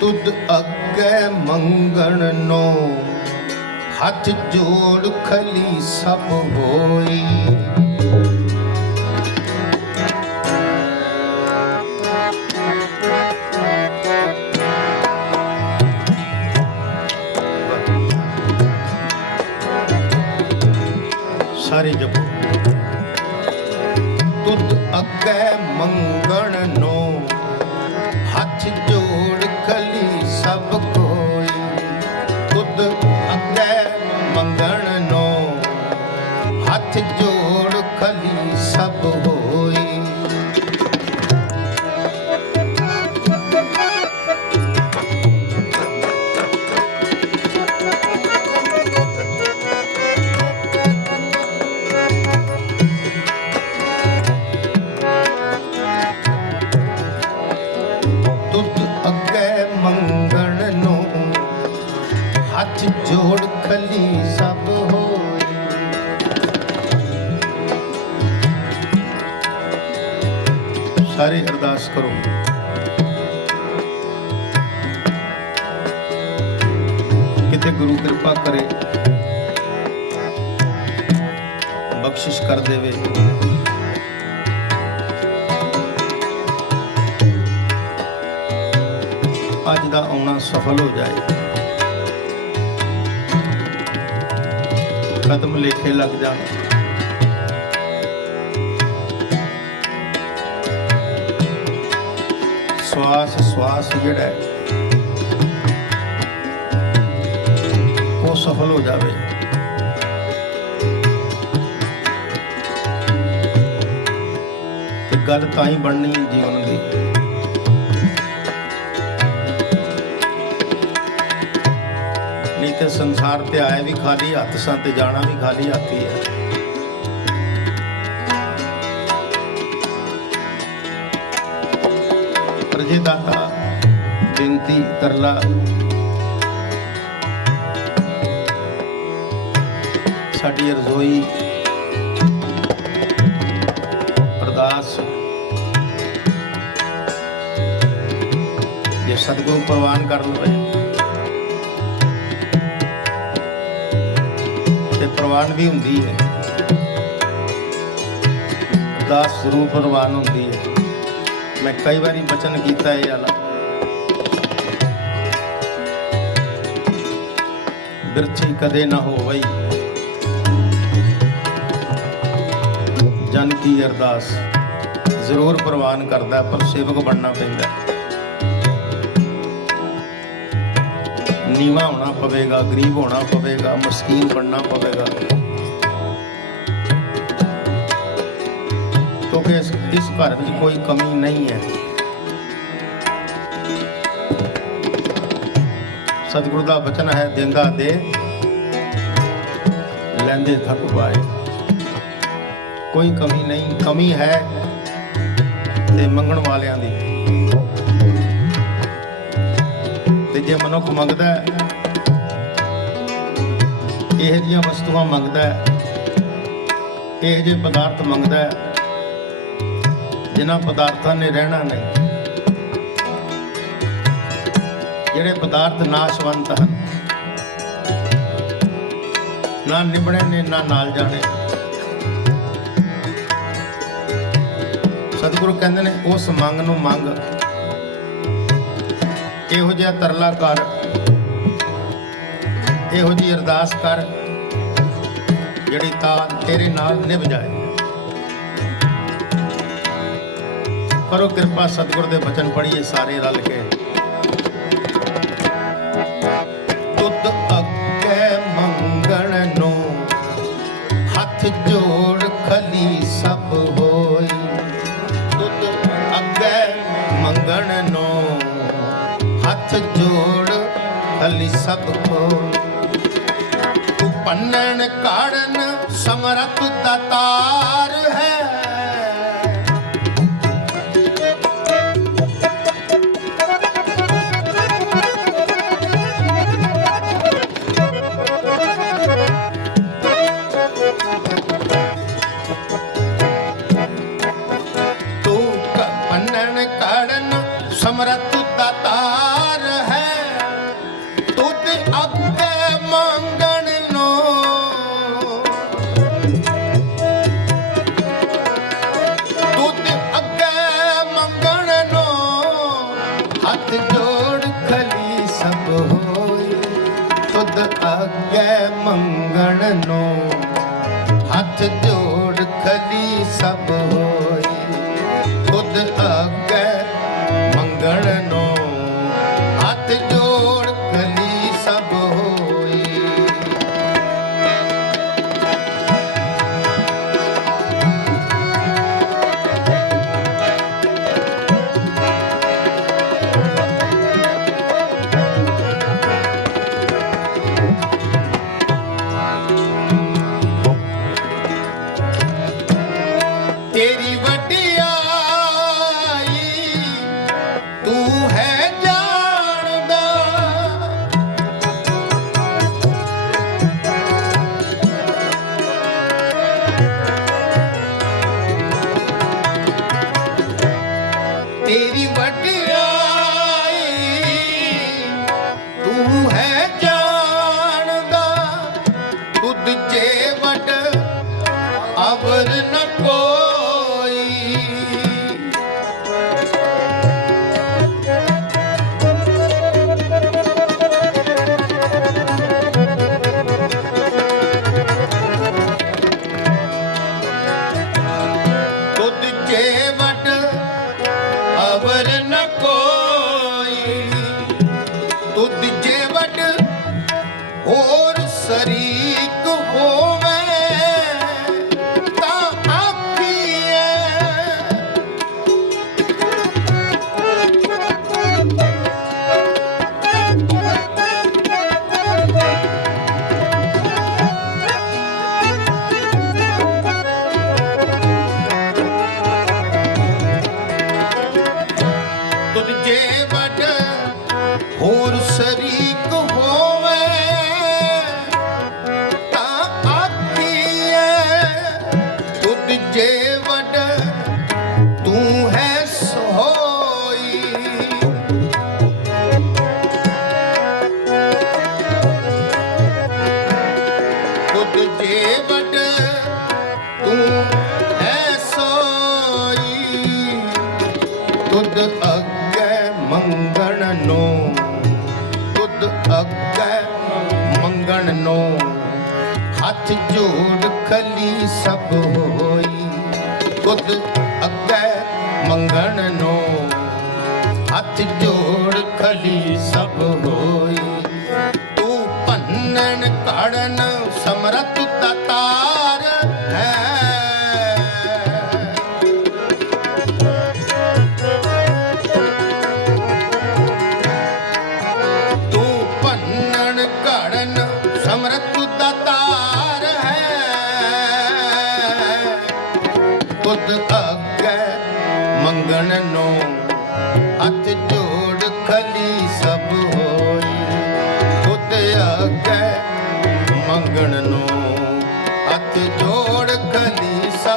ਤੁਧ ਅੱਗੇ ਮੰਗਣ ਨੋ ਹੱਥ ਜੋੜ ਖਲੀ ਸਭ ਹੋਈ। ਜੋੜ ਖਲੀ ਸਭ ਕਿਤੇ ਗੁਰੂ ਕਿਰਪਾ ਕਰੇ। ਬਖਸ਼ਿਸ਼ ਕਰ ਦੇਵੇ। ਅੱਜ ਦਾ ਆਉਣਾ ਸਫਲ ਹੋ ਜਾਏ। ਕਦਮ ਲੇਖੇ ਲੱਗ ਜਾਣ। ਸਵਾਸ ਸਵਾਸ ਜਿਹੜਾ ਸਫਲ ਹੋ ਜਾਵੇ ਤੇ ਗੱਲ ਤਾਂ ਹੀ ਬਣਨੀ ਹੈ ਜੀਵਨ ਦੀ ਨਹੀਂ ਤੇ ਸੰਸਾਰ ਤੇ ਆਏ ਵੀ ਖਾਲੀ ਹੱਥ ਸਾਂ ਤੇ ਜਾਣਾ ਵੀ ਖਾਲੀ ਹੱਥ ਹੀ ਹੈ। ਪ੍ਰਜੇ ਦਾਤਾ, ਬੇਨਤੀ ਤਰਲਾ। ਸਾਡੀ ਰਜ਼ੋਈ ਅਰਦਾਸ। ਜੇ ਸਤਿਗੁਰੂ ਪ੍ਰਵਾਨ ਕਰ ਲਵੇ ਤੇ ਪ੍ਰਵਾਨ ਵੀ ਹੁੰਦੀ ਹੈ। ਅਰਦਾਸ ਜ਼ਰੂਰ ਪ੍ਰਵਾਨ ਹੁੰਦੀ ਹੈ। ਮੈਂ ਕਈ ਵਾਰੀ ਬਚਨ ਕੀਤਾ ਇਹ ਵਾਲਾ। ਬਿਰਥੀ ਕਦੇ ਨਾ ਹੋਵਈ। ਜਨ ਕੀ ਅਰਦਾਸ ਜ਼ਰੂਰ ਪ੍ਰਵਾਨ ਕਰਦਾ ਪਰ ਸੇਵਕ ਬਣਨਾ ਪੈਂਦਾ ਨੀਵਾ ਹੋਣਾ ਪਵੇਗਾ, ਗਰੀਬ ਹੋਣਾ ਪਵੇਗਾ, ਮਸਕੀਨ ਬਣਨਾ ਪਵੇਗਾ। ਕਿਉਂਕਿ ਇਸ ਇਸ ਘਰ ਵਿੱਚ ਕੋਈ ਕਮੀ ਨਹੀਂ ਹੈ। ਸਤਿਗੁਰੂ ਦਾ ਬਚਨ ਹੈ ਦਿੰਦਾ ਦੇ, ਲੈਂਦੇ ਥੱਕ ਪਾਏ। ਕੋਈ ਕਮੀ ਨਹੀਂ ਕਮੀ ਹੈ ਤੇ ਮੰਗਣ ਵਾਲਿਆਂ ਦੀ। ਤੇ ਜੇ ਮਨੁੱਖ ਮੰਗਦਾ ਹੈ, ਇਹ ਜਿਹੀਆਂ ਵਸਤੂਆਂ ਮੰਗਦਾ ਹੈ, ਇਹ ਜਿਹੇ ਪਦਾਰਥ ਮੰਗਦਾ ਹੈ, ਜਿਨ੍ਹਾਂ ਪਦਾਰਥਾਂ ਨੇ ਰਹਿਣਾ ਨਹੀਂ ਜਿਹੜੇ ਪਦਾਰਥ ਨਾਸ਼ਵੰਤ ਹਨ ਨਾ ਨਿਭਣੇ ਨੇ ਨਾ ਨਾਲ ਜਾਣੇ। ਸਤਿਗੁਰੂ ਕਹਿੰਦੇ ਨੇ, ਉਸ ਮੰਗ ਨੂੰ ਮੰਗ। ਇਹੋ ਜਿਹਾ ਤਰਲਾ ਕਰ। ਇਹੋ ਜਿਹੀ ਅਰਦਾਸ ਕਰ, ਜਿਹੜੀ ਤਾਂ ਤੇਰੇ ਨਾਲ ਨਿਭ ਜਾਏ। ਕਰੋ ਕਿਰਪਾ, ਸਤਿਗੁਰ ਦੇ ਬਚਨ ਪੜ੍ਹੀਏ ਸਾਰੇ ਰਲ ਕੇ। ਖਲੀ ਸਭ ਹੋਈ ਤੂੰ ਪੰਨਣ ਕਾੜਨ ਸਮਰਥ ਦਾਤਾਰ ਖੁਦ ਅੱਗੇ ਮੰਗਣ ਨੂੰ। ਹੱਥ ਜੋੜ ਖਲੀ ਸਭ ਹੋਈ। ਖੁਦ ਅੱਗੇ ਹੱਥ ਜੋੜ ਖਲੀ ਸਭ ਹੋਈ। ਤੂੰ ਪੰਨਣ ਘੜਨ ਸਮਰਤ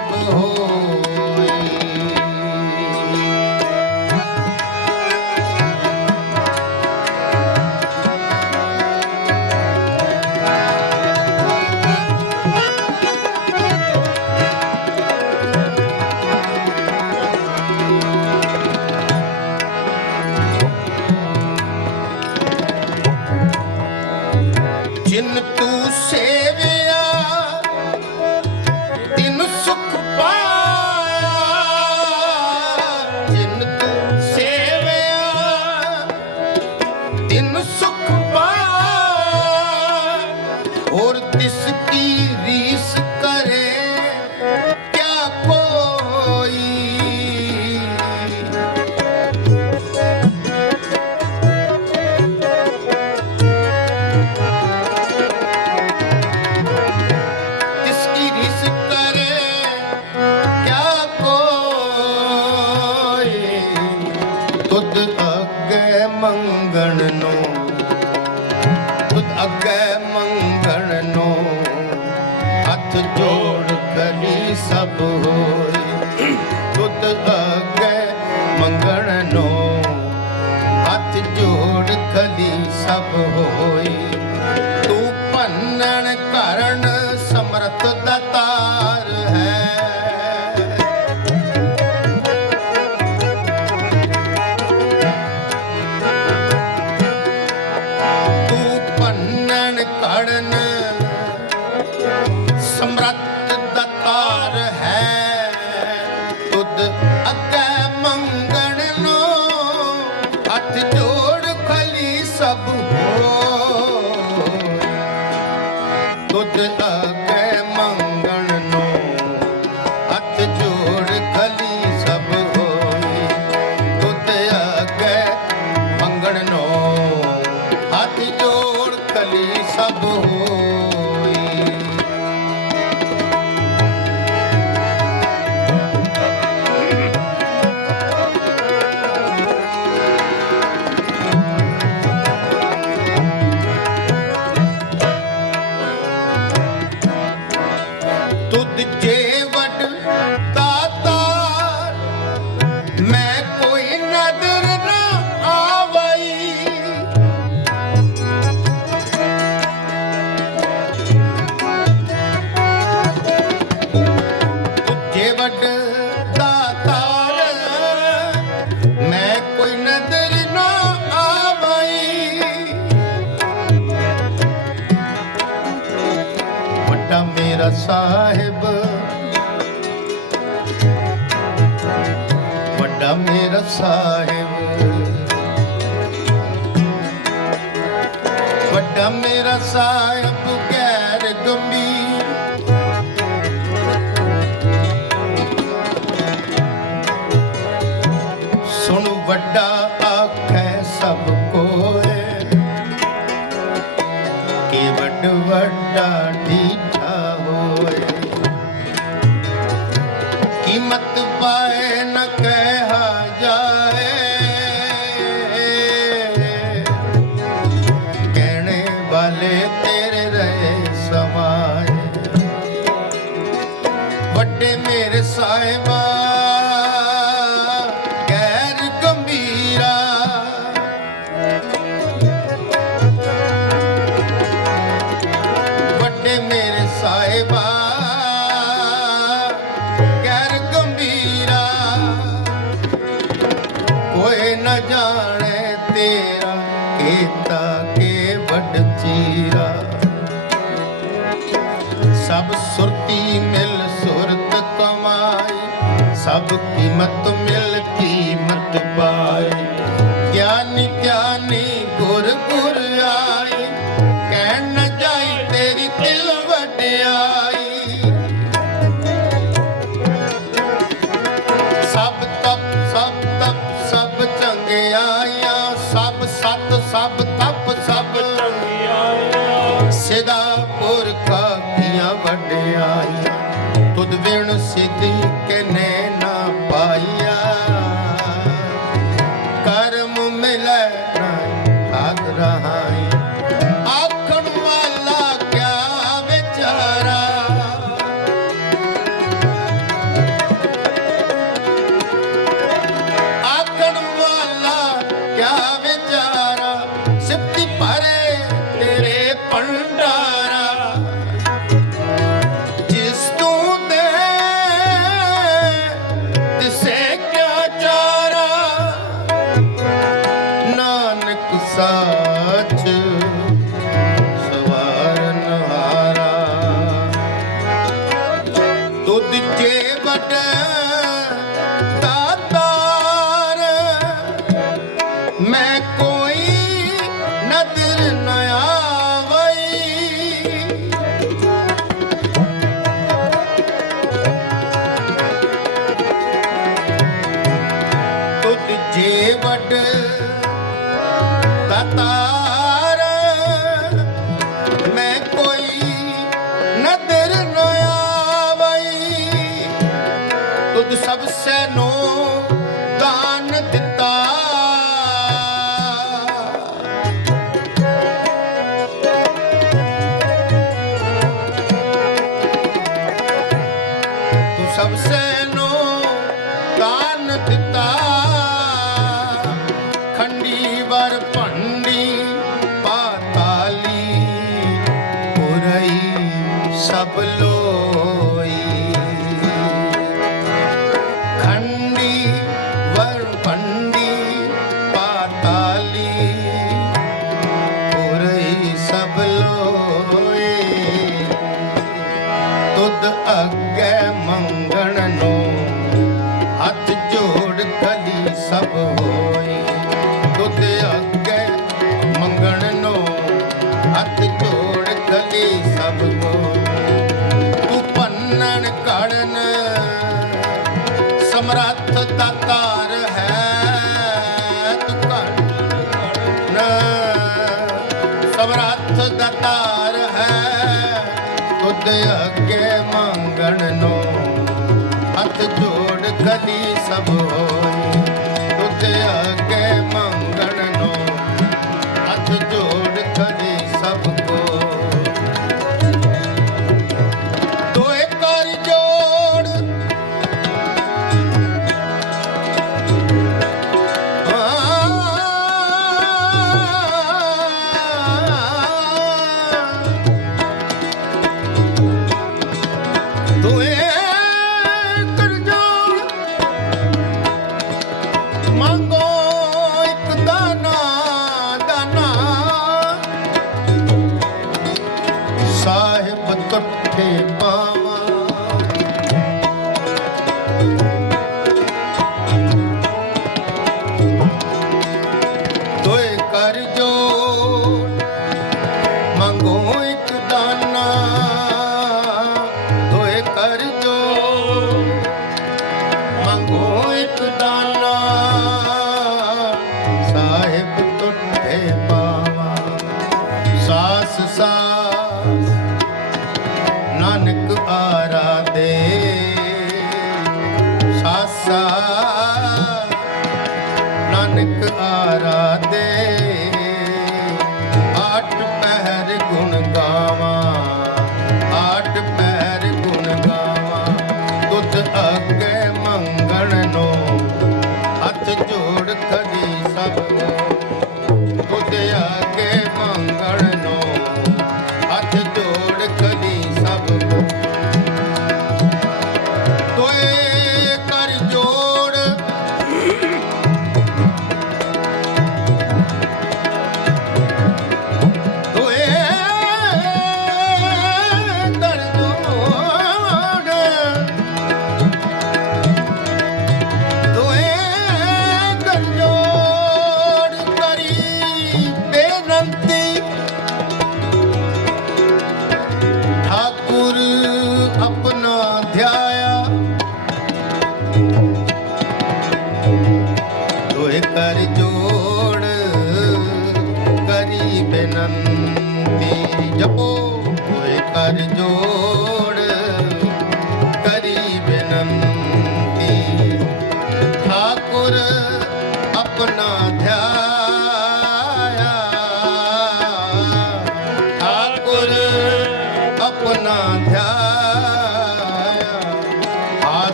हो Sisi ਕਦੀ ਸਭ ਹੋਏ ਸਭ ਮਿਲ ਕੀਮਤ ਪਾਏ ਗਿਆਨੀ ਸਭ ਤਪ ਸਭ ਤਪ ਸਭ ਚੰਗਿਆਈਆਂ ਸਭ ਸਤ ਸਭ ਤਪ ਸਭ ਚੰਗਿਆਈਆਂ ਸਦਾ ਪੁਰਖਾ ਕੀਆਂ ਵਡਿਆਈਆਂ ਤੁਧ ਵਿਣ ਸਿੱਧੀ ਕਨੇ 감사합니다. Todo sabe ser não.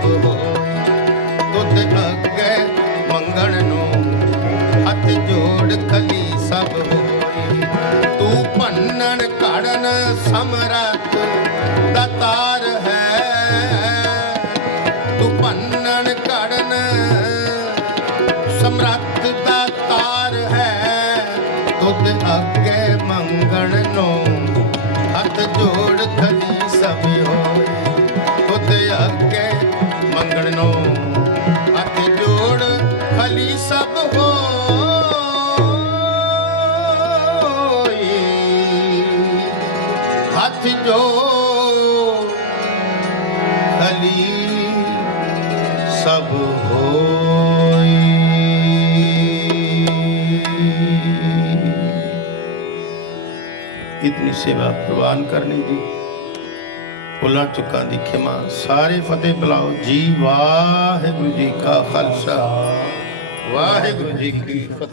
ਆਪ ਹੋਏ ਤੁਧ ਅੱਗੇ ਮੰਗਣ ਨੂੰ, ਹੱਥ ਜੋੜ ਖਲੀ ਸਭ ਹੋਏ। ਤੂੰ ਭੰਨਣ ਘੜਨ ਸਮਰੱਥ, ਦਤਾ ਸੇਵਾ ਪ੍ਰਵਾਨ ਕਰਨੀ ਦੀ ਭੁੱਲਾਂ ਚੁੱਕਾਂ ਦੀ ਖਿਮਾ, ਸਾਰੇ ਫਤਿਹ ਬੁਲਾਓ ਜੀ। ਵਾਹਿਗੁਰੂ ਜੀ ਕਾ ਖਾਲਸਾ। ਵਾਹਿਗੁਰੂ ਜੀ ਕੀ ਫਤਿਹ।